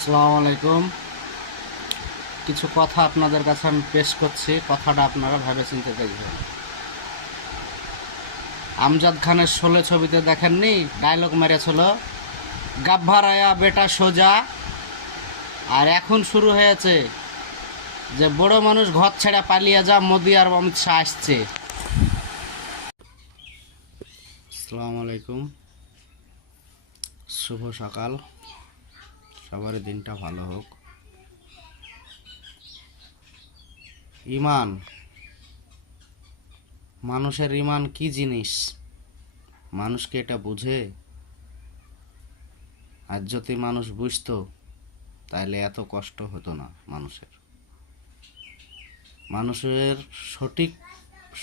আসসালামু আলাইকুম। কিছু কথা আপনাদের কাছে আমি পেশ করছি, কথাটা আপনারা ভেবে চিন্তে দেখবেন। আমজাদ খানের ১৬ ছবিতে দেখেননি ডায়লগ মেরেছিল, গাব্বার আয়া বেটা সোজা। আর এখন শুরু হয়েছে যে বড় মানুষ ঘর ছেড়ে পালিয়ে যা, মোদি আর অমিত শাহ আসছে। আসসালামু আলাইকুম, শুভ সকাল, সবার দিনটা ভালো হোক। ইমান, মানুষের ইমান কি জিনিস মানুষকে এটা বুঝে? আর যদি মানুষ বুঝতো তাহলে এত কষ্ট হতো না। মানুষের সঠিক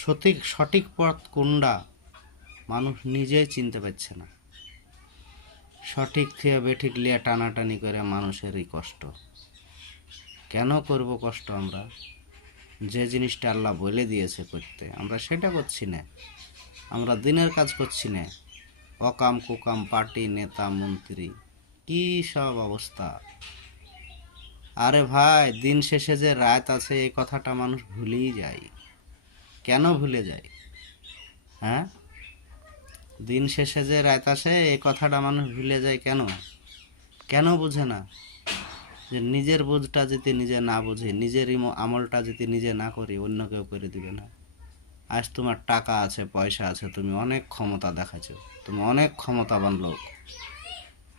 সঠিক সঠিক পথ কোনটা মানুষ নিজেই চিনতে পারছে না। সঠিক থেকে বেঠিক লিয়ে টানাটানি করে মানুষেরই কষ্ট। কেন করব কষ্ট? আমরা যে জিনিসটা আল্লাহ বলে দিয়েছে করতে, আমরা সেটা করছি না। আমরা দিনের কাজ করছি না, অকাম কুকাম পার্টি নেতা মন্ত্রী, কি সব অবস্থা। আরে ভাই, দিন শেষে যে রাত আছে এই কথাটা মানুষ ভুলেই যায়। কেন ভুলে যায়? হ্যাঁ, দিন শেষে যে রাত আসে এই কথাটা মানুষ ভুলে যায় কেন? কেন বুঝে না যে নিজের বোঝটা যদি নিজে না বুঝে, নিজের আমলটা যদি নিজে না করি, অন্য কেউ করে দিবে না। আজ তোমার টাকা আছে, পয়সা আছে, তুমি অনেক ক্ষমতা দেখাচ্ছ, তুমি অনেক ক্ষমতাবান লোক,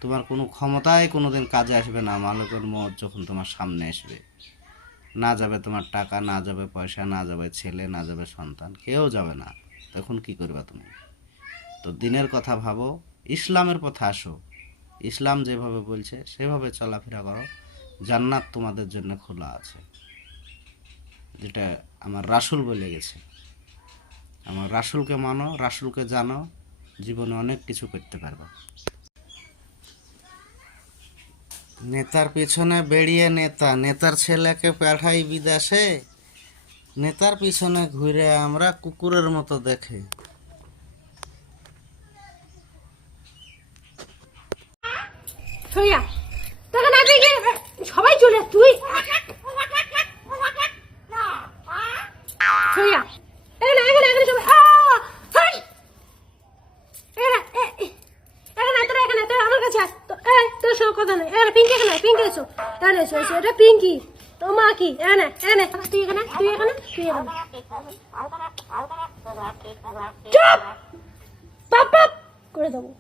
তোমার কোনো ক্ষমতাই কোনোদিন কাজে আসবে না। মালিকের মত যখন তোমার সামনে আসবে, না যাবে তোমার টাকা, না যাবে পয়সা, না যাবে ছেলে, না যাবে সন্তান, কেউ যাবে না। তখন কি করবা তুমি? তো দিনের কথা ভাবো, ইসলামের পথে আসো। ইসলাম যেভাবে বলছে সেভাবে চলাফেরা করো, জান্নাত তোমাদের জন্য খোলা আছে। যেটা আমার রাসূল বলে গেছে। আমার রাসূলকে মানো, রাসূলকে জানো, জীবনে অনেক কিছু করতে পারবা। নেতার পিছনে বেরিয়ে নেতা, নেতার ছেলেকে পাঠাই বিদেশে, নেতার পিছনে ঘুরে আমরা কুকুরের মতো দেখে। সবাই চলে তুই কথা নাই। পিঙ্কি এখানে, পিঙ্কি এসো, এখানে এসো, এসো, এটা পিঙ্কি, তো মা কি এনে এনে তুই এখানে, তুই এখানে, তুই এখানে। চুপ, পাপ পাপ করে দেবো।